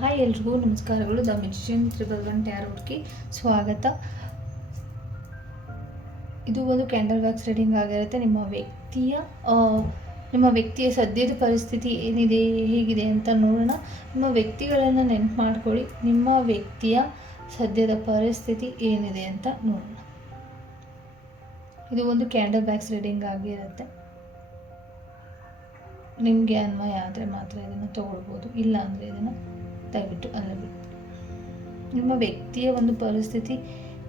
Hi ಎಲ್ರಿಗೂ ನಮಸ್ಕಾರಗಳು. The musician 111 ಟ್ಯಾರೋಟ್ಗೆ ಸ್ವಾಗತ. ಇದು ಒಂದು ಕ್ಯಾಂಡಲ್ ವ್ಯಾಕ್ಸ್ ರೀಡಿಂಗ್ ಆಗಿರುತ್ತೆ. ನಿಮ್ಮ ವ್ಯಕ್ತಿಯ ಸದ್ಯದ ಪರಿಸ್ಥಿತಿ ಏನಿದೆ, ಹೇಗಿದೆ ಅಂತ ನೋಡೋಣ. ನಿಮ್ಮ ವ್ಯಕ್ತಿಗಳನ್ನು ನೆನಪು ಮಾಡ್ಕೊಳ್ಳಿ. ನಿಮ್ಮ ವ್ಯಕ್ತಿಯ ಸದ್ಯದ ಪರಿಸ್ಥಿತಿ ಏನಿದೆ ಅಂತ ನೋಡೋಣ. ಇದು ಒಂದು ಕ್ಯಾಂಡಲ್ ವ್ಯಾಕ್ಸ್ ರೀಡಿಂಗ್ ಆಗಿರುತ್ತೆ. ನಿಮಗೆ ಅನ್ವಯ ಆದರೆ ಮಾತ್ರ ಇದನ್ನು ತಗೊಳ್ಬೋದು, ಇಲ್ಲ ಅಂದರೆ ಇದನ್ನು ದಯವಿಟ್ಟು ಅಲ್ಲೇ ಬಿಟ್ಟು. ನಿಮ್ಮ ವ್ಯಕ್ತಿಯ ಒಂದು ಪರಿಸ್ಥಿತಿ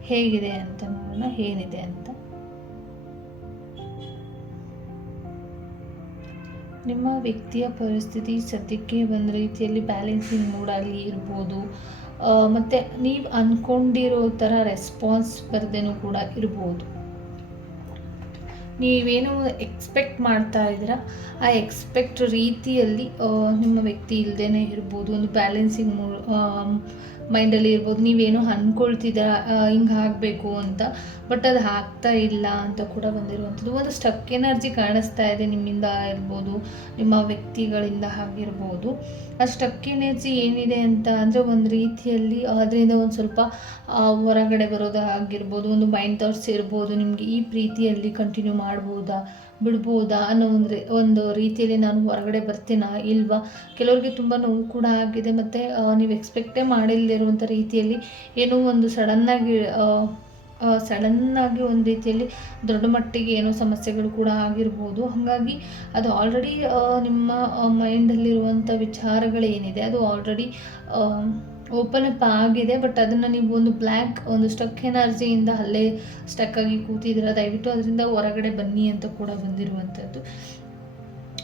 ಹೇಗಿದೆ ಅಂತ ನೋಡೋಣ, ಏನಿದೆ ಅಂತ. ನಿಮ್ಮ ವ್ಯಕ್ತಿಯ ಪರಿಸ್ಥಿತಿ ಸದ್ಯಕ್ಕೆ ಒಂದು ರೀತಿಯಲ್ಲಿ ಬ್ಯಾಲೆನ್ಸಿಂಗ್ ಮೂಡಾಗಿ ಇರ್ಬೋದು, ಮತ್ತು ನೀವು ಅಂದ್ಕೊಂಡಿರೋ ಥರ ರೆಸ್ಪಾನ್ಸ್ ಬರ್ದೇನೂ ಕೂಡ ಇರ್ಬೋದು. ನೀವೇನು ಎಕ್ಸ್ಪೆಕ್ಟ್ ಮಾಡ್ತಾ ಇದ್ದೀರಾ ಆ ಎಕ್ಸ್ಪೆಕ್ಟ್ ರೀತಿಯಲ್ಲಿ ನಿಮ್ಮ ವ್ಯಕ್ತಿ ಇಲ್ಲದೇ ಇರ್ಬೋದು. ಒಂದು ಬ್ಯಾಲೆನ್ಸಿಂಗ್ ಮೈಂಡಲ್ಲಿ ಇರ್ಬೋದು. ನೀವೇನೋ ಅಂದ್ಕೊಳ್ತಿದ್ದೀರಾ ಹಿಂಗೆ ಆಗಬೇಕು ಅಂತ, ಬಟ್ ಅದು ಆಗ್ತಾ ಇಲ್ಲ ಅಂತ ಕೂಡ ಬಂದಿರುವಂಥದ್ದು. ಒಂದು ಸ್ಟಕ್ ಎನರ್ಜಿ ಕಾಣಿಸ್ತಾ ಇದೆ ನಿಮ್ಮಿಂದ ಇರ್ಬೋದು, ನಿಮ್ಮ ವ್ಯಕ್ತಿಗಳಿಂದ ಆಗಿರ್ಬೋದು. ಆ ಸ್ಟಕ್ ಎನರ್ಜಿ ಏನಿದೆ ಅಂತ ಅಂದರೆ ಒಂದು ರೀತಿಯಲ್ಲಿ ಅದರಿಂದ ಒಂದು ಸ್ವಲ್ಪ ಹೊರಗಡೆ ಬರೋದಾಗಿರ್ಬೋದು. ಒಂದು ಮೈಂಡ್ ಥಾಟ್ಸ್ ಇರ್ಬೋದು, ನಿಮಗೆ ಈ ಪ್ರೀತಿಯಲ್ಲಿ ಕಂಟಿನ್ಯೂ ಮಾಡ್ಬೋದಾ ಬಿಡ್ಬೋದಾ ಅನ್ನೋ ಒಂದು ರೀತಿಯಲ್ಲಿ ನಾನು ಹೊರಗಡೆ ಬರ್ತೀನಾ ಇಲ್ವಾ. ಕೆಲವ್ರಿಗೆ ತುಂಬ ನೋವು ಕೂಡ ಆಗಿದೆ, ಮತ್ತು ನೀವು ಎಕ್ಸ್ಪೆಕ್ಟೇ ಮಾಡಿಲ್ಲದಿರುವಂಥ ರೀತಿಯಲ್ಲಿ ಏನೋ ಒಂದು ಸಡನ್ನಾಗಿ ಒಂದು ರೀತಿಯಲ್ಲಿ ದೊಡ್ಡ ಮಟ್ಟಿಗೆ ಏನೋ ಸಮಸ್ಯೆಗಳು ಕೂಡ ಆಗಿರ್ಬೋದು. ಹಾಗಾಗಿ ಅದು ಆಲ್ರೆಡಿ ನಿಮ್ಮ ಮೈಂಡಲ್ಲಿರುವಂಥ ವಿಚಾರಗಳೇನಿದೆ ಅದು ಆಲ್ರೆಡಿ ಓಪನ್ ಅಪ್ ಆಗಿದೆ. ಬಟ್ ಅದನ್ನು ನೀವು ಒಂದು ಸ್ಟಕ್ ಎನರ್ಜಿಯಿಂದ ಅಲ್ಲೇ ಸ್ಟಕ್ ಆಗಿ ಕೂತಿದ್ದೀರ. ದಯವಿಟ್ಟು ಅದರಿಂದ ಹೊರಗಡೆ ಬನ್ನಿ ಅಂತ ಕೂಡ ಬಂದಿರುವಂಥದ್ದು.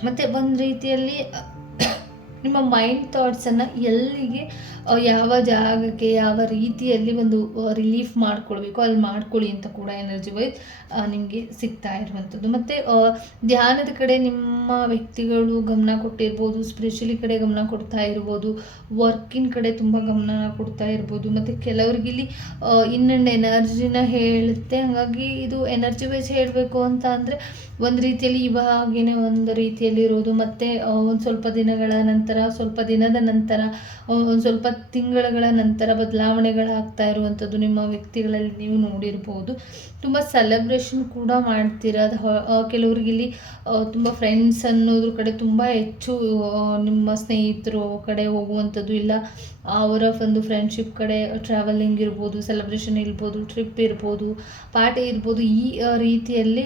ಮತ್ತು ಒಂದು ರೀತಿಯಲ್ಲಿ ನಿಮ್ಮ ಮೈಂಡ್ ಥಾಟ್ಸನ್ನು ಎಲ್ಲಿಗೆ, ಯಾವ ಜಾಗಕ್ಕೆ, ಯಾವ ರೀತಿಯಲ್ಲಿ ಒಂದು ರಿಲೀಫ್ ಮಾಡ್ಕೊಳ್ಬೇಕು ಅಲ್ಲಿ ಮಾಡ್ಕೊಳ್ಳಿ ಅಂತ ಕೂಡ ಎನರ್ಜಿ ವೈಸ್ ನಿಮಗೆ ಸಿಗ್ತಾ ಇರುವಂಥದ್ದು. ಮತ್ತು ಧ್ಯಾನದ ಕಡೆ ನಿಮ್ಮ ವ್ಯಕ್ತಿಗಳು ಗಮನ ಕೊಟ್ಟಿರ್ಬೋದು, ಸ್ಪಿರಿಚುಲಿ ಕಡೆ ಗಮನ ಕೊಡ್ತಾ ಇರ್ಬೋದು, ವರ್ಕಿನ ಕಡೆ ತುಂಬ ಗಮನ ಕೊಡ್ತಾ ಇರ್ಬೋದು. ಮತ್ತು ಕೆಲವ್ರಿಗಿಲ್ಲಿ ಇನ್ನೊಂದು ಎನರ್ಜಿನ ಹೇಳುತ್ತೆ. ಹಾಗಾಗಿ ಇದು ಎನರ್ಜಿ ವೈಸ್ ಹೇಳಬೇಕು ಅಂತ ಅಂದರೆ ಒಂದು ರೀತಿಯಲ್ಲಿ ಇವಾಗೇನೆ ಒಂದು ರೀತಿಯಲ್ಲಿ ಇರೋದು, ಮತ್ತು ಒಂದು ಸ್ವಲ್ಪ ದಿನಗಳ ನಂತರ, ಸ್ವಲ್ಪ ದಿನದ ನಂತರ, ಒಂದು ಸ್ವಲ್ಪ ತಿಂಗಳ ನಂತರ ಬದಲಾವಣೆಗಳಾಗ್ತಾ ಇರುವಂಥದ್ದು ನಿಮ್ಮ ವ್ಯಕ್ತಿಗಳಲ್ಲಿ ನೀವು ನೋಡಿರ್ಬೋದು. ತುಂಬ ಸೆಲೆಬ್ರೇಷನ್ ಕೂಡ ಮಾಡ್ತೀರಾ. ಕೆಲವ್ರಿಗಿಲ್ಲಿ ತುಂಬ ಫ್ರೆಂಡ್ಸ್ ಅನ್ನೋದ್ರ ಕಡೆ ತುಂಬ ಹೆಚ್ಚು ನಿಮ್ಮ ಸ್ನೇಹಿತರು ಕಡೆ ಹೋಗುವಂಥದ್ದು, ಇಲ್ಲ ಅವರ ಒಂದು ಫ್ರೆಂಡ್ಶಿಪ್ ಕಡೆ ಟ್ರಾವೆಲಿಂಗ್ ಇರ್ಬೋದು, ಸೆಲೆಬ್ರೇಷನ್ ಇರ್ಬೋದು, ಟ್ರಿಪ್ ಇರ್ಬೋದು, ಪಾರ್ಟಿ ಇರ್ಬೋದು. ಈ ರೀತಿಯಲ್ಲಿ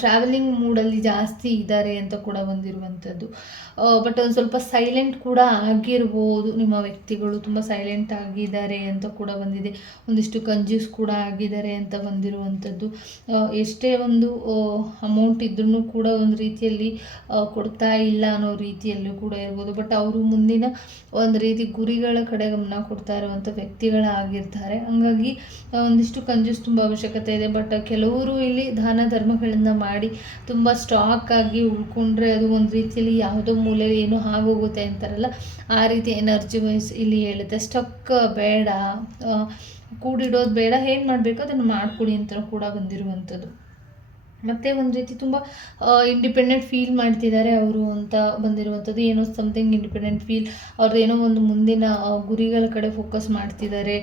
ಟ್ರಾವೆಲಿಂಗ್ ಮೂಡಲ್ಲಿ ಜಾಸ್ತಿ ಇದ್ದಾರೆ ಅಂತ ಕೂಡ ಬಂದಿರುವಂಥದ್ದು. ಬಟ್ ಒಂದು ಸ್ವಲ್ಪ ಸೈಲೆಂಟ್ ಕೂಡ ಆಗಿರ್ಬೋದು. ನಿಮ್ಮ ವ್ಯಕ್ತಿಗಳು ತುಂಬ ಸೈಲೆಂಟ್ ಆಗಿದ್ದಾರೆ ಅಂತ ಕೂಡ ಬಂದಿದೆ. ಒಂದಿಷ್ಟು ಕಂಜ್ಯೂಸ್ ಕೂಡ ಆಗಿದ್ದಾರೆ ಅಂತ ಬಂದಿರುವಂಥದ್ದು. ಎಷ್ಟೇ ಒಂದು ಅಮೌಂಟ್ ಇದ್ರೂ ಕೂಡ ಒಂದು ರೀತಿಯಲ್ಲಿ ಕೊಡ್ತಾ ಇಲ್ಲ ಅನ್ನೋ ರೀತಿಯಲ್ಲೂ ಕೂಡ ಇರ್ಬೋದು. ಬಟ್ ಅವರು ಮುಂದಿನ ಒಂದು ರೀತಿ ಗುರಿಗಳ ಕಡೆ ಗಮನ ಕೊಡ್ತಾ ಇರುವಂಥ ವ್ಯಕ್ತಿಗಳಾಗಿರ್ತಾರೆ. ಹಾಗಾಗಿ ಒಂದಿಷ್ಟು ಕಂಜ್ಯೂಸ್ ತುಂಬ ಅವಶ್ಯಕತೆ ಇದೆ. ಬಟ್ ಕೆಲವರು ಇಲ್ಲಿ ದಾನ ಧರ್ಮಗಳನ್ನು ಮಾಡಿ ತುಂಬ ಸ್ಟಾಕ್ ಆಗಿ ಉಳ್ಕೊಂಡ್ರೆ ಅದು ಒಂದು ರೀತಿಯಲ್ಲಿ ಯಾವುದೋ ಮೂಲೆಯಲ್ಲಿ ಏನೋ ಆಗೋಗುತ್ತೆ ಅಂತಾರಲ್ಲ, ಆ ರೀತಿ ಎನರ್ಜಿ ವೈಸ್ ಇಲ್ಲಿ ಹೇಳುತ್ತೆ. ಸ್ಟಕ್ ಬೇಡ, ಕೂಡಿಡೋದು ಬೇಡ, ಏನು ಮಾಡಬೇಕು ಅದನ್ನು ಮಾಡಿಕೊಡಿ ಅಂತ ಕೂಡ ಬಂದಿರುವಂಥದ್ದು. ಮತ್ತು ಒಂದು ರೀತಿ ತುಂಬ ಇಂಡಿಪೆಂಡೆಂಟ್ ಫೀಲ್ ಮಾಡ್ತಿದ್ದಾರೆ ಅವರು ಅಂತ ಬಂದಿರುವಂಥದ್ದು. ಏನೋ ಸಮಥಿಂಗ್ ಇಂಡಿಪೆಂಡೆಂಟ್ ಫೀಲ್, ಅವ್ರದ್ದು ಏನೋ ಒಂದು ಮುಂದಿನ ಗುರಿಗಳ ಕಡೆ ಫೋಕಸ್ ಮಾಡ್ತಿದ್ದಾರೆ,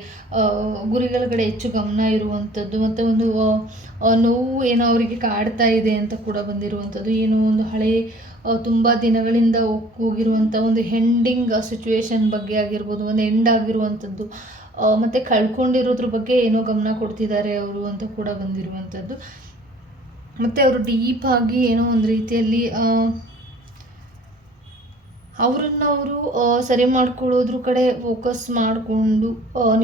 ಗುರಿಗಳ ಕಡೆ ಹೆಚ್ಚು ಗಮನ ಇರುವಂಥದ್ದು. ಮತ್ತು ಒಂದು ನೋವು ಏನೋ ಅವರಿಗೆ ಕಾಡ್ತಾ ಇದೆ ಅಂತ ಕೂಡ ಬಂದಿರುವಂಥದ್ದು. ಏನೋ ಒಂದು ಹಳೆ ತುಂಬ ದಿನಗಳಿಂದ ಹೋಗಿರುವಂಥ ಒಂದು ಹೆಂಡಿಂಗ್ ಸಿಚುವೇಶನ್ ಬಗ್ಗೆ ಆಗಿರ್ಬೋದು, ಒಂದು ಎಂಡ್ ಆಗಿರುವಂಥದ್ದು, ಮತ್ತು ಕಳ್ಕೊಂಡಿರೋದ್ರ ಬಗ್ಗೆ ಏನೋ ಗಮನ ಕೊಡ್ತಿದ್ದಾರೆ ಅವರು ಅಂತ ಕೂಡ ಬಂದಿರುವಂಥದ್ದು. ಮತ್ತು ಅವರು ಡೀಪ್ ಆಗಿ ಏನೋ ಒಂದು ರೀತಿಯಲ್ಲಿ ಅವರು ಸರಿ ಮಾಡ್ಕೊಳ್ಳೋದ್ರ ಕಡೆ ಫೋಕಸ್ ಮಾಡಿಕೊಂಡು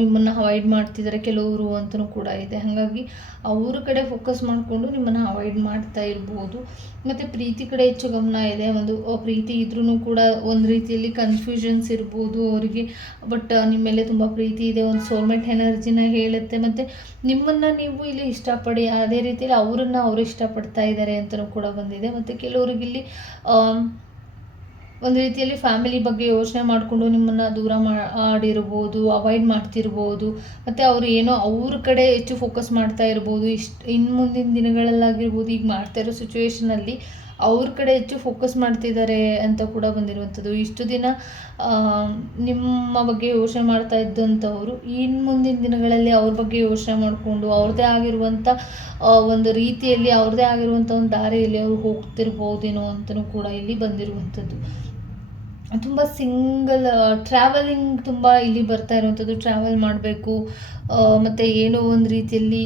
ನಿಮ್ಮನ್ನು ಅವಾಯ್ಡ್ ಮಾಡ್ತಿದ್ದಾರೆ ಕೆಲವರು ಅಂತಲೂ ಕೂಡ ಇದೆ. ಹಾಗಾಗಿ ಅವ್ರ ಕಡೆ ಫೋಕಸ್ ಮಾಡಿಕೊಂಡು ನಿಮ್ಮನ್ನು ಅವಾಯ್ಡ್ ಮಾಡ್ತಾ ಇರ್ಬೋದು. ಮತ್ತು ಪ್ರೀತಿ ಕಡೆ ಹೆಚ್ಚು ಗಮನ ಇದೆ. ಒಂದು ಪ್ರೀತಿ ಇದ್ರೂ ಕೂಡ ಒಂದು ರೀತಿಯಲ್ಲಿ ಕನ್ಫ್ಯೂಷನ್ಸ್ ಇರ್ಬೋದು ಅವರಿಗೆ. ಬಟ್ ನಿಮ್ಮ ಮೇಲೆ ತುಂಬ ಪ್ರೀತಿ ಇದೆ, ಒಂದು ಸೋಲ್ಮೇಟ್ ಎನರ್ಜಿನ ಹೇಳುತ್ತೆ. ಮತ್ತು ನಿಮ್ಮನ್ನು ನೀವು ಇಲ್ಲಿ ಇಷ್ಟಪಡಿ, ಅದೇ ರೀತಿಯಲ್ಲಿ ಅವರನ್ನು ಅವರು ಇಷ್ಟಪಡ್ತಾ ಇದ್ದಾರೆ ಅಂತಲೂ ಕೂಡ ಬಂದಿದೆ. ಮತ್ತು ಕೆಲವರಿಗಿಲ್ಲಿ ಒಂದು ರೀತಿಯಲ್ಲಿ ಫ್ಯಾಮಿಲಿ ಬಗ್ಗೆ ಯೋಚನೆ ಮಾಡಿಕೊಂಡು ನಿಮ್ಮನ್ನು ದೂರ ಮಾಡಿರ್ಬೋದು, ಅವಾಯ್ಡ್ ಮಾಡ್ತಿರ್ಬೋದು. ಮತ್ತು ಅವರು ಏನೋ ಅವ್ರ ಕಡೆ ಹೆಚ್ಚು ಫೋಕಸ್ ಮಾಡ್ತಾ ಇರ್ಬೋದು. ಇನ್ನು ಮುಂದಿನ ದಿನಗಳಲ್ಲಾಗಿರ್ಬೋದು, ಈಗ ಮಾಡ್ತಾ ಇರೋ ಸಿಚುವೇಷನಲ್ಲಿ ಅವ್ರ ಕಡೆ ಹೆಚ್ಚು ಫೋಕಸ್ ಮಾಡ್ತಿದ್ದಾರೆ ಅಂತ ಕೂಡ ಬಂದಿರುವಂಥದ್ದು. ಇಷ್ಟು ದಿನ ಆ, ನಿಮ್ಮ ಬಗ್ಗೆ ಯೋಚನೆ ಮಾಡ್ತಾ ಇದ್ದಂಥವ್ರು ಇನ್ನು ಮುಂದಿನ ದಿನಗಳಲ್ಲಿ ಅವ್ರ ಬಗ್ಗೆ ಯೋಚನೆ ಮಾಡಿಕೊಂಡು ಅವ್ರದ್ದೇ ಆಗಿರುವಂಥ ಒಂದು ರೀತಿಯಲ್ಲಿ ಅವ್ರದ್ದೇ ಆಗಿರುವಂಥ ಒಂದು ದಾರಿಯಲ್ಲಿ ಅವ್ರು ಹೋಗ್ತಿರ್ಬೋದೇನೋ ಅಂತಲೂ ಕೂಡ ಇಲ್ಲಿ ಬಂದಿರುವಂಥದ್ದು. ತುಂಬ ಟ್ರಾವೆಲಿಂಗ್ ತುಂಬ ಇಲ್ಲಿ ಬರ್ತಾ ಇರುವಂಥದ್ದು. ಟ್ರಾವೆಲ್ ಮಾಡಬೇಕು, ಮತ್ತು ಏನೋ ಒಂದು ರೀತಿಯಲ್ಲಿ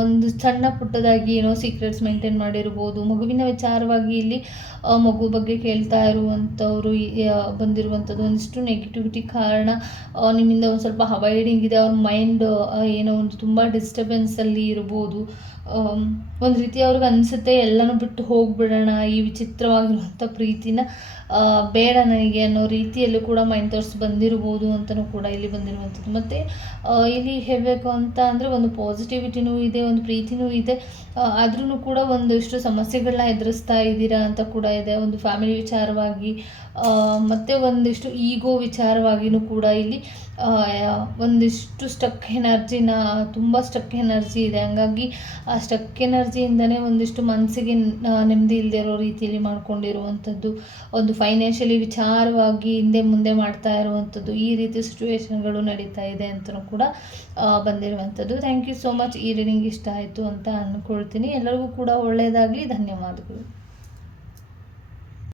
ಒಂದು ಸಣ್ಣ ಪುಟ್ಟದಾಗಿ ಏನೋ ಸೀಕ್ರೆಟ್ಸ್ ಮೇಂಟೈನ್ ಮಾಡಿರ್ಬೋದು. ಮಗುವಿನ ವಿಚಾರವಾಗಿ ಇಲ್ಲಿ ಮಗು ಬಗ್ಗೆ ಕೇಳ್ತಾ ಇರುವಂಥವ್ರು ಬಂದಿರುವಂಥದ್ದು. ಒಂದಿಷ್ಟು ನೆಗೆಟಿವಿಟಿ ಕಾರಣ ನಿಮ್ಮಿಂದ ಒಂದು ಸ್ವಲ್ಪ ಅವಾಯ್ಡಿಂಗ್ ಇದೆ. ಅವ್ರ ಮೈಂಡ್ ಏನೋ ಒಂದು ತುಂಬ ಡಿಸ್ಟರ್ಬೆನ್ಸಲ್ಲಿ ಇರ್ಬೋದು. ಒಂದು ರೀತಿ ಅವ್ರಿಗೆ ಅನಿಸುತ್ತೆ ಎಲ್ಲನೂ ಬಿಟ್ಟು ಹೋಗಿಬಿಡೋಣ, ಈ ವಿಚಿತ್ರವಾಗಿರುವಂಥ ಪ್ರೀತಿನ ಬೇಡ ನನಗೆ ಅನ್ನೋ ರೀತಿಯಲ್ಲೂ ಕೂಡ ಮೈಂಡ್ ಥಾಟ್ಸ್ ಬಂದಿರ್ಬೋದು ಅಂತಲೂ ಕೂಡ ಇಲ್ಲಿ ಬಂದಿರುವಂಥದ್ದು. ಮತ್ತು ಇಲ್ಲಿ ಹೇಳಬೇಕು ಅಂತ ಅಂದರೆ ಒಂದು ಪಾಸಿಟಿವಿಟಿನೂ ಇದೆ, ಒಂದು ಪ್ರೀತಿನೂ ಇದೆ. ಆದ್ರೂ ಕೂಡ ಒಂದಿಷ್ಟು ಸಮಸ್ಯೆಗಳನ್ನ ಎದುರಿಸ್ತಾ ಇದ್ದೀರಾ ಅಂತ ಕೂಡ ಇದೆ. ಒಂದು ಫ್ಯಾಮಿಲಿ ವಿಚಾರವಾಗಿ ಮತ್ತು ಒಂದಿಷ್ಟು ಈಗೋ ವಿಚಾರವಾಗಿಯೂ ಕೂಡ ಇಲ್ಲಿ ಒಂದಿಷ್ಟು ತುಂಬ ಸ್ಟಕ್ ಎನರ್ಜಿ ಇದೆ. ಹಂಗಾಗಿ ಆ ಸ್ಟಕ್ ಎನರ್ಜಿಯಿಂದನೇ ಒಂದಿಷ್ಟು ಮನಸ್ಸಿಗೆ ನೆಮ್ಮದಿ ಇಲ್ಲದೆ ಇರೋ ರೀತಿಯಲ್ಲಿ ಮಾಡ್ಕೊಂಡಿರುವಂಥದ್ದು. ಒಂದು ಫೈನಾನ್ಷಿಯಲಿ ವಿಚಾರವಾಗಿ ಹಿಂದೆ ಮುಂದೆ ಮಾಡ್ತಾ ಇರುವಂಥದ್ದು. ಈ ರೀತಿ ಸಿಚುವೇಶನ್ಗಳು ನಡೀತಾ ಇದೆ ಅಂತಲೂ ಕೂಡ ಬಂದಿರುವಂಥದ್ದು. Thank you so much. ಈ ರೀಡಿಂಗ್ ಇಷ್ಟ ಆಯಿತು ಅಂತ ಅಂದ್ಕೊಳ್ತೀನಿ. ಎಲ್ಲರಿಗೂ ಕೂಡ ಒಳ್ಳೆಯದಾಗಲಿ. ಧನ್ಯವಾದಗಳು.